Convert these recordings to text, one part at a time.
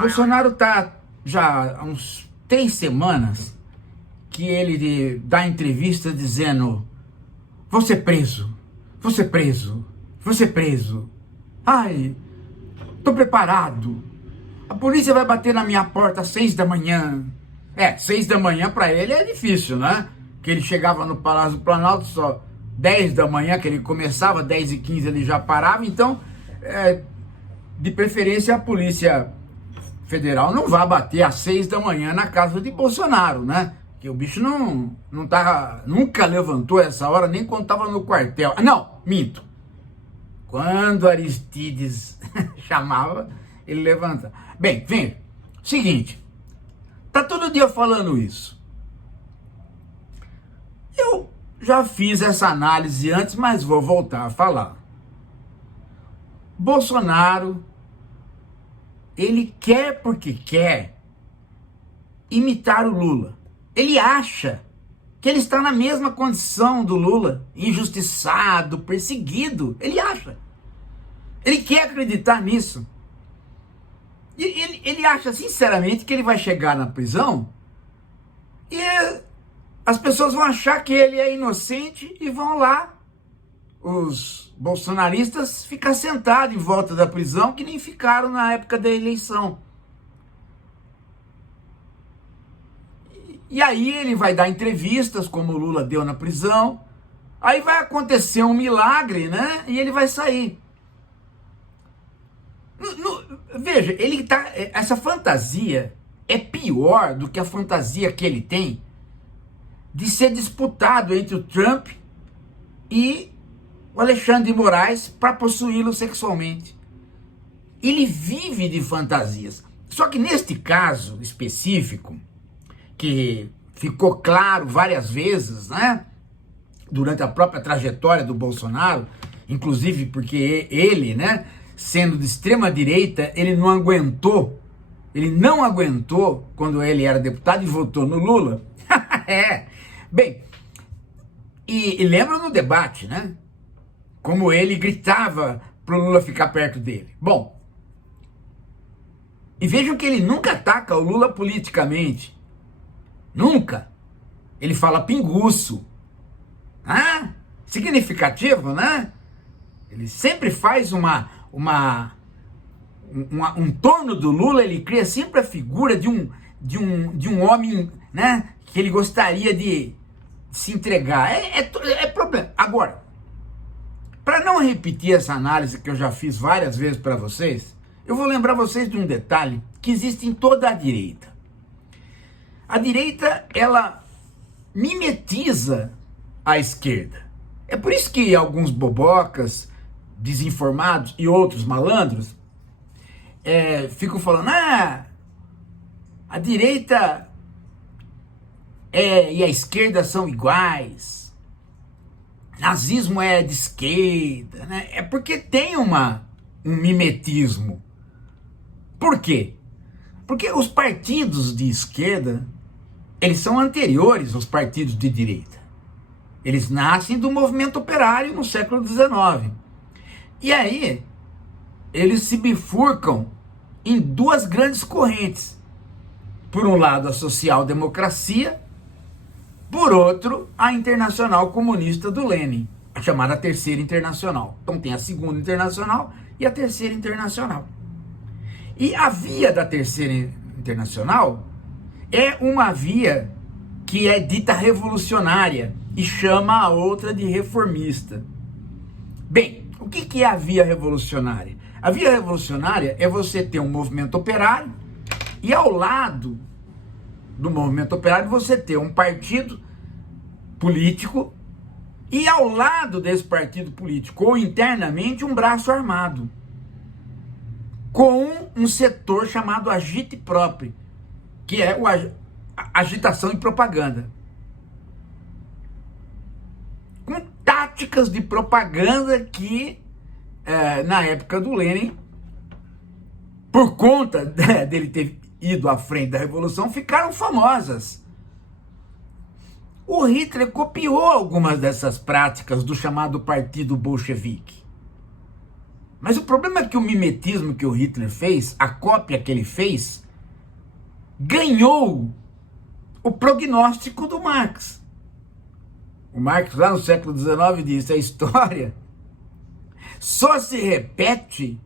Bolsonaro está já há uns 3 semanas que ele dá entrevista dizendo: vou ser preso, vou ser preso, vou ser preso. Ai, tô preparado. A polícia vai bater na minha porta às 6 da manhã. 6 da manhã para ele é difícil, né? Que ele chegava no Palácio do Planalto só 10 da manhã, que ele começava, 10h15 ele já parava. Então, de preferência, a Polícia Federal não vai bater às 6 da manhã na casa de Bolsonaro, né? Que o bicho não tá, nunca levantou essa hora, nem quando tava no quartel. Não, minto. Quando Aristides chamava, ele levanta. Bem, vem, seguinte, tá todo dia falando isso. Eu já fiz essa análise antes, mas vou voltar a falar. Bolsonaro, ele quer porque quer imitar o Lula. Ele acha que ele está na mesma condição do Lula, injustiçado, perseguido. Ele acha. Ele quer acreditar nisso. Ele acha sinceramente que ele vai chegar na prisão e as pessoas vão achar que ele é inocente e vão lá, os bolsonaristas, ficar sentados em volta da prisão que nem ficaram na época da eleição. E aí ele vai dar entrevistas, como o Lula deu na prisão, aí vai acontecer um milagre, né? E ele vai sair. Veja, essa fantasia é pior do que a fantasia que ele tem de ser disputado entre o Trump e o Alexandre de Moraes para possuí-lo sexualmente. Ele vive de fantasias. Só que neste caso específico, que ficou claro várias vezes, né, durante a própria trajetória do Bolsonaro, inclusive porque ele, né, sendo de extrema direita, ele não aguentou quando ele era deputado e votou no Lula. Bem, e lembra no debate, né, como ele gritava pro Lula ficar perto dele. Bom, e vejam que ele nunca ataca o Lula politicamente. Nunca. Ele fala pinguço. Significativo, né? Ele sempre faz um torno do Lula, ele cria sempre a figura de um homem, né, que ele gostaria de se entregar. É problema. Agora, para não repetir essa análise que eu já fiz várias vezes para vocês, eu vou lembrar vocês de um detalhe que existe em toda a direita. A direita, ela mimetiza a esquerda. É por isso que alguns bobocas, desinformados e outros malandros ficam falando: a direita e a esquerda são iguais, nazismo é de esquerda, né? É porque tem um mimetismo. Por quê? Porque os partidos de esquerda, eles são anteriores aos partidos de direita. Eles nascem do movimento operário no século XIX. E aí, eles se bifurcam em duas grandes correntes. Por um lado, a social-democracia, por outro, a Internacional Comunista do Lenin, a chamada Terceira Internacional. Então tem a Segunda Internacional e a Terceira Internacional. E a via da Terceira Internacional é uma via que é dita revolucionária e chama a outra de reformista. Bem, o que é a via revolucionária? A via revolucionária é você ter um movimento operário e ao lado do movimento operário você ter um partido político e ao lado desse partido político ou internamente um braço armado com um setor chamado agite propre, que é a agitação e propaganda. Com táticas de propaganda que, na época do Lenin, por conta dele ter ido à frente da Revolução, ficaram famosas. O Hitler copiou algumas dessas práticas do chamado Partido Bolchevique. Mas o problema é que o mimetismo que o Hitler fez, a cópia que ele fez, ganhou o prognóstico do Marx. O Marx, lá no século XIX, disse: a história só se repete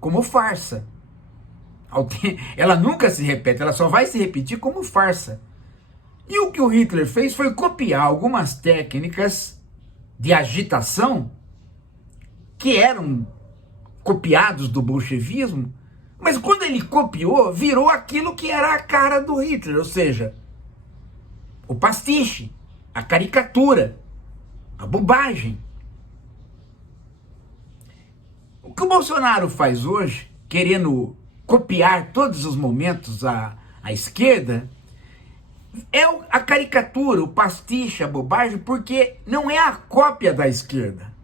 como farsa. Ela nunca se repete, ela só vai se repetir como farsa. E o que o Hitler fez foi copiar algumas técnicas de agitação que eram copiados do bolchevismo, mas quando ele copiou, virou aquilo que era a cara do Hitler, ou seja, o pastiche, a caricatura, a bobagem. O que o Bolsonaro faz hoje, querendo copiar todos os momentos à esquerda, é a caricatura, o pastiche, a bobagem, porque não é a cópia da esquerda,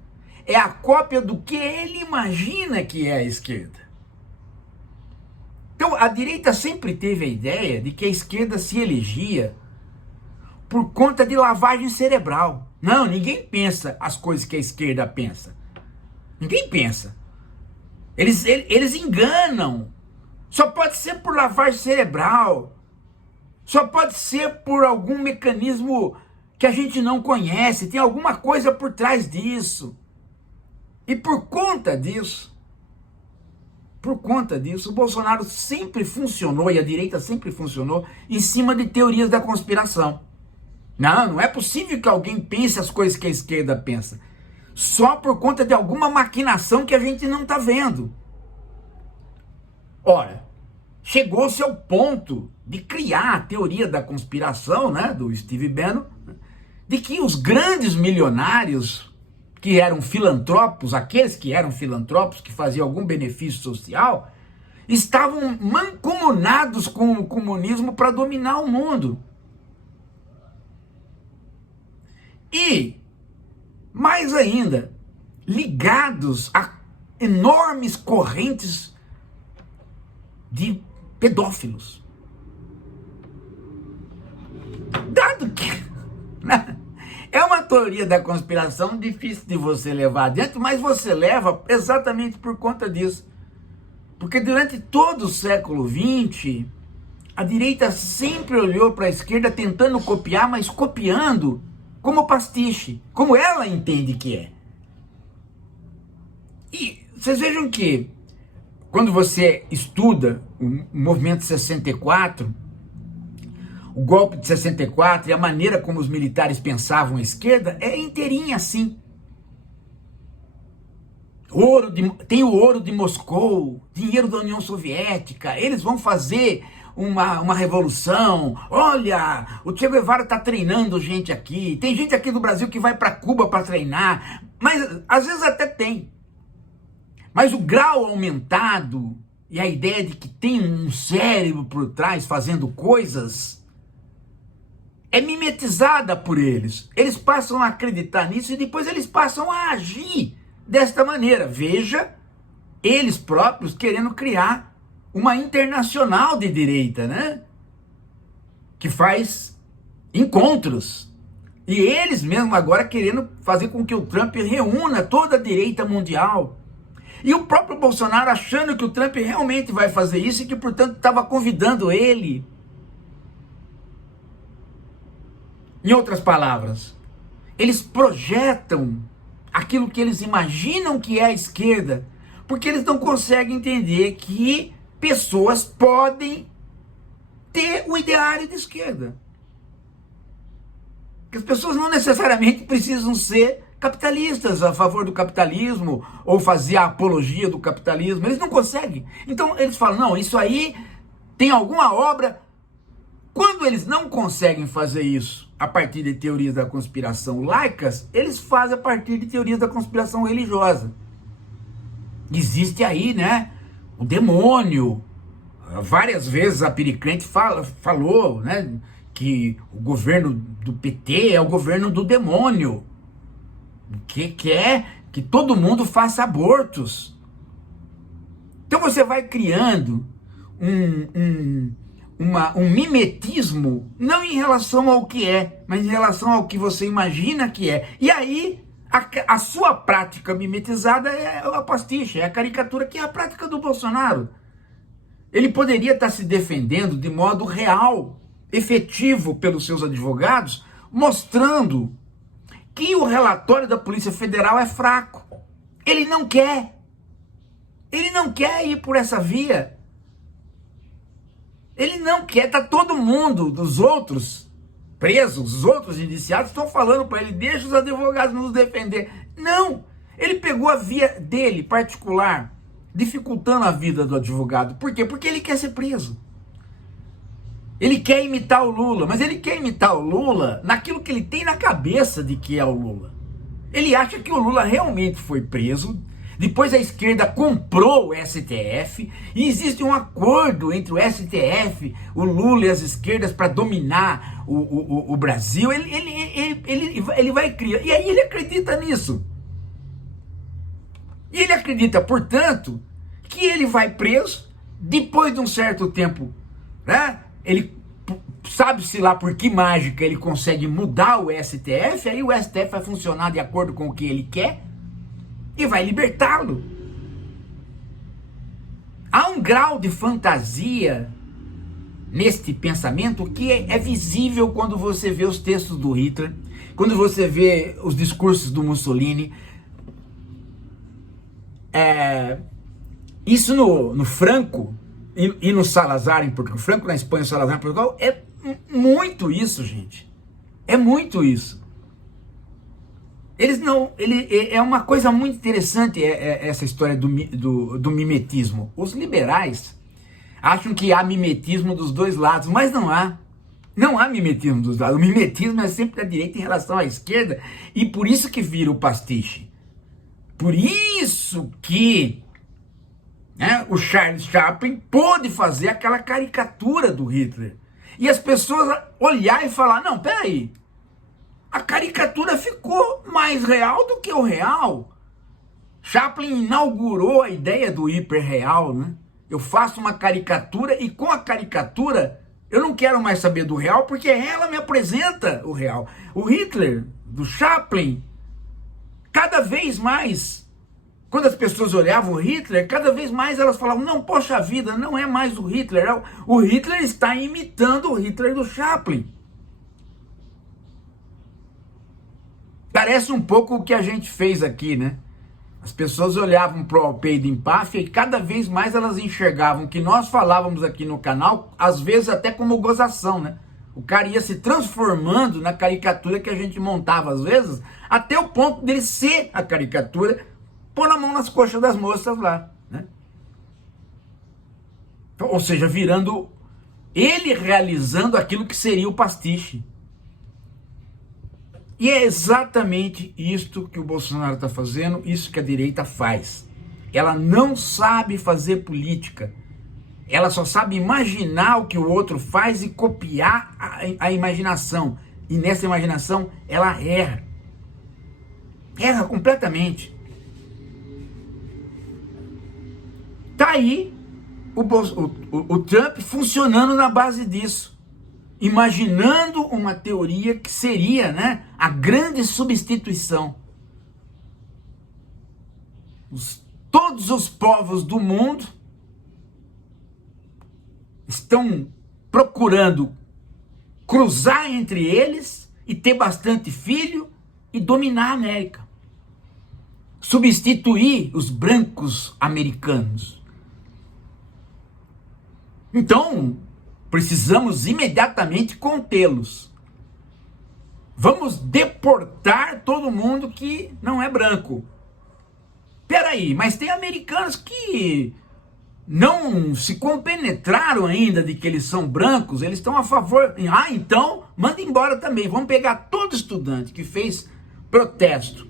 é a cópia do que ele imagina que é a esquerda. Então, a direita sempre teve a ideia de que a esquerda se elegia por conta de lavagem cerebral. Não, ninguém pensa as coisas que a esquerda pensa. Ninguém pensa. Eles enganam. Só pode ser por lavagem cerebral. Só pode ser por algum mecanismo que a gente não conhece. Tem alguma coisa por trás disso. E por conta disso, o Bolsonaro sempre funcionou, e a direita sempre funcionou, em cima de teorias da conspiração. Não é possível que alguém pense as coisas que a esquerda pensa. Só por conta de alguma maquinação que a gente não está vendo. Ora, chegou-se ao ponto de criar a teoria da conspiração, né, do Steve Bannon, de que os grandes milionários que eram filantropos, aqueles que eram filantropos, que faziam algum benefício social, estavam mancomunados com o comunismo para dominar o mundo. E, mais ainda, ligados a enormes correntes de pedófilos. Dado que é uma teoria da conspiração difícil de você levar adiante, mas você leva exatamente por conta disso. Porque durante todo o século XX, a direita sempre olhou para a esquerda tentando copiar, mas copiando como pastiche, como ela entende que é. E vocês vejam que, quando você estuda o movimento 64, o golpe de 64 e a maneira como os militares pensavam a esquerda, é inteirinha assim. Tem o ouro de Moscou, dinheiro da União Soviética, eles vão fazer uma revolução. Olha, o Che Guevara está treinando gente aqui, tem gente aqui do Brasil que vai para Cuba para treinar, mas às vezes até tem. Mas o grau aumentado e a ideia de que tem um cérebro por trás fazendo coisas é mimetizada por eles. Eles passam a acreditar nisso e depois eles passam a agir desta maneira. Veja, eles próprios querendo criar uma internacional de direita, né? Que faz encontros. E eles mesmo agora querendo fazer com que o Trump reúna toda a direita mundial. E o próprio Bolsonaro achando que o Trump realmente vai fazer isso e que, portanto, estava convidando ele. Em outras palavras, eles projetam aquilo que eles imaginam que é a esquerda, porque eles não conseguem entender que pessoas podem ter o ideário de esquerda. Que as pessoas não necessariamente precisam ser capitalistas, a favor do capitalismo, ou fazer a apologia do capitalismo. Eles não conseguem. Então eles falam, não, isso aí tem alguma obra. Quando eles não conseguem fazer isso a partir de teorias da conspiração laicas, eles fazem a partir de teorias da conspiração religiosa. Existe aí, né, o demônio. Várias vezes a Pericrente falou, né, que o governo do PT é o governo do demônio, que quer que todo mundo faça abortos. Então você vai criando um mimetismo, não em relação ao que é, mas em relação ao que você imagina que é. E aí A sua prática mimetizada é a pastiche, é a caricatura, que é a prática do Bolsonaro. Ele poderia estar se defendendo de modo real, efetivo pelos seus advogados, mostrando que o relatório da Polícia Federal é fraco. Ele não quer. Ele não quer ir por essa via. Ele não quer. Tá todo mundo dos outros presos, os outros indiciados estão falando para ele: deixa os advogados nos defender. Não. Ele pegou a via dele particular, dificultando a vida do advogado. Por quê? Porque ele quer ser preso. Ele quer imitar o Lula, mas ele quer imitar o Lula naquilo que ele tem na cabeça de que é o Lula. Ele acha que o Lula realmente foi preso, depois a esquerda comprou o STF, e existe um acordo entre o STF, o Lula e as esquerdas para dominar o Brasil. Ele vai criar, e aí ele acredita nisso. E ele acredita, portanto, que ele vai preso, depois de um certo tempo, né? Ele sabe-se lá por que mágica ele consegue mudar o STF, aí o STF vai funcionar de acordo com o que ele quer e vai libertá-lo. Há um grau de fantasia neste pensamento que é visível quando você vê os textos do Hitler, quando você vê os discursos do Mussolini. Isso no Franco e no Salazar em Portugal, Franco na Espanha e Salazar em Portugal, é muito isso, gente. É muito isso. Eles não, é uma coisa muito interessante essa história do mimetismo. Os liberais acham que há mimetismo dos dois lados, mas não há. Não há mimetismo dos lados. O mimetismo é sempre da direita em relação à esquerda, e por isso que vira o pastiche. Por isso que o Charles Chaplin pôde fazer aquela caricatura do Hitler. E as pessoas olhar e falar: não, peraí, a caricatura ficou mais real do que o real. Chaplin inaugurou a ideia do hiperreal, né? Eu faço uma caricatura e com a caricatura eu não quero mais saber do real, porque ela me apresenta o real. O Hitler, do Chaplin, cada vez mais, quando as pessoas olhavam o Hitler, cada vez mais elas falavam: não, poxa vida, não é mais o Hitler. O Hitler está imitando o Hitler do Chaplin. Parece um pouco o que a gente fez aqui, né? As pessoas olhavam para o Alpeide Empáfia e cada vez mais elas enxergavam que nós falávamos aqui no canal, às vezes até como gozação, né? O cara ia se transformando na caricatura que a gente montava às vezes, até o ponto dele ser a caricatura, pôr a mão nas coxas das moças lá, né? Ou seja, virando, ele realizando aquilo que seria o pastiche. E é exatamente isto que o Bolsonaro está fazendo, isso que a direita faz. Ela não sabe fazer política. Ela só sabe imaginar o que o outro faz e copiar a imaginação. E nessa imaginação ela erra. Erra completamente. Tá aí o Trump funcionando na base disso. Imaginando uma teoria que seria, né, a grande substituição. Todos os povos do mundo estão procurando cruzar entre eles e ter bastante filho e dominar a América. Substituir os brancos americanos. Então, precisamos imediatamente contê-los. Vamos deportar todo mundo que não é branco. Peraí, mas tem americanos que não se compenetraram ainda de que eles são brancos, eles estão a favor. Então, manda embora também. Vamos pegar todo estudante que fez protesto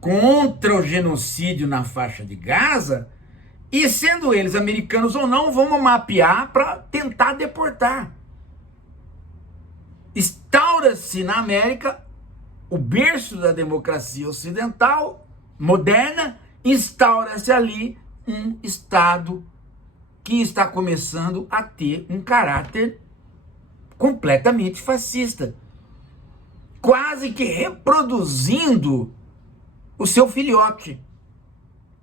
contra o genocídio na faixa de Gaza, e sendo eles americanos ou não, vamos mapear para tentar deportar. Instaura-se na América o berço da democracia ocidental, moderna, instaura-se ali um Estado que está começando a ter um caráter completamente fascista. quase que reproduzindo o seu filhote.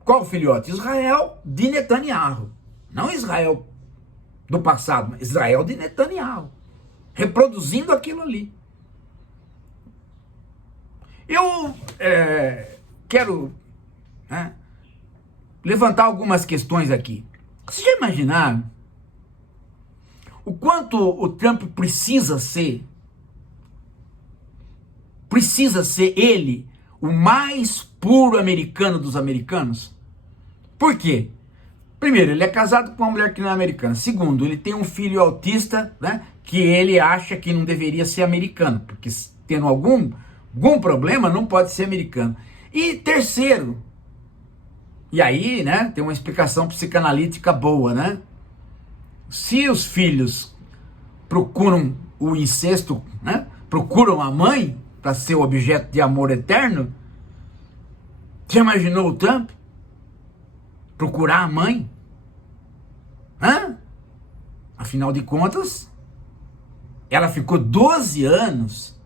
Qual filhote? Israel de Netanyahu. Não Israel do passado, mas Israel de Netanyahu. Reproduzindo aquilo ali. Eu quero levantar algumas questões aqui. Você já imaginaram o quanto o Trump precisa ser ele o mais puro americano dos americanos? Por quê? Primeiro, ele é casado com uma mulher que não é americana. Segundo, ele tem um filho autista, né, que ele acha que não deveria ser americano, porque tendo algum problema não pode ser americano. E terceiro, e aí, né, tem uma explicação psicanalítica boa, né? Se os filhos procuram o incesto, né, procuram a mãe para ser o objeto de amor eterno, já imaginou o Trump? Procurar a mãe? Afinal de contas, ela ficou 12 anos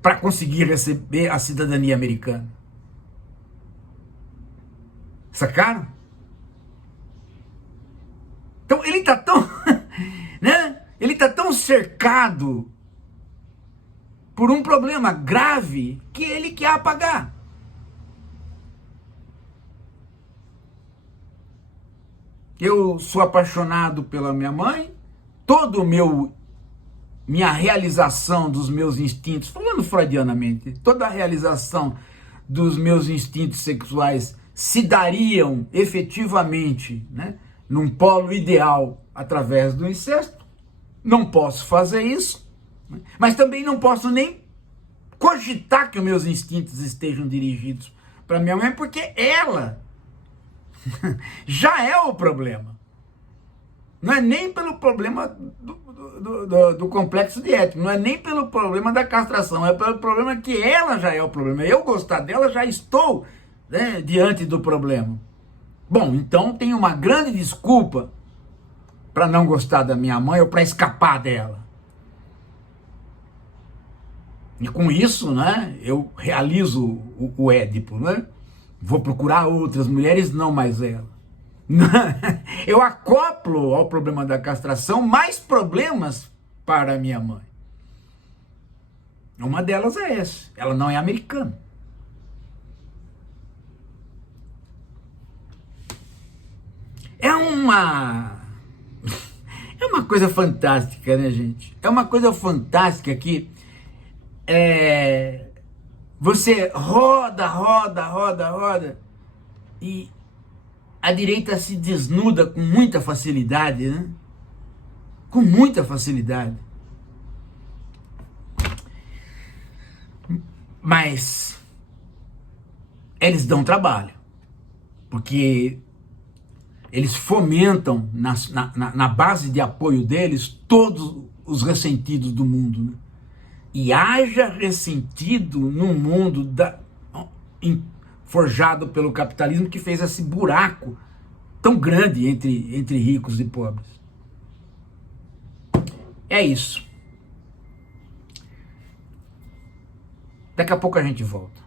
para conseguir receber a cidadania americana. Sacaram? Então ele está tão, né? Ele está tão cercado por um problema grave que ele quer apagar. Eu sou apaixonado pela minha mãe, minha realização dos meus instintos, falando freudianamente, toda a realização dos meus instintos sexuais se dariam efetivamente, né, num polo ideal através do incesto. Não posso fazer isso, mas também não posso nem cogitar que os meus instintos estejam dirigidos para minha mãe, porque ela já é o problema. Não é nem pelo problema do complexo de Édipo, não é nem pelo problema da castração, é pelo problema que ela já é o problema. Eu gostar dela, já estou, né, diante do problema. Bom, então tem uma grande desculpa para não gostar da minha mãe ou para escapar dela. E com isso, né, eu realizo o Édipo, né? Vou procurar outras mulheres, não mais ela. Eu acoplo ao problema da castração mais problemas para a minha mãe. Uma delas é essa. Ela não é americana. É uma coisa fantástica, né, gente? É uma coisa fantástica que você roda e a direita se desnuda com muita facilidade, né? Com muita facilidade. Mas eles dão trabalho, porque eles fomentam na base de apoio deles todos os ressentidos do mundo, né? E haja ressentido num mundo forjado pelo capitalismo que fez esse buraco tão grande entre ricos e pobres. É isso. Daqui a pouco a gente volta.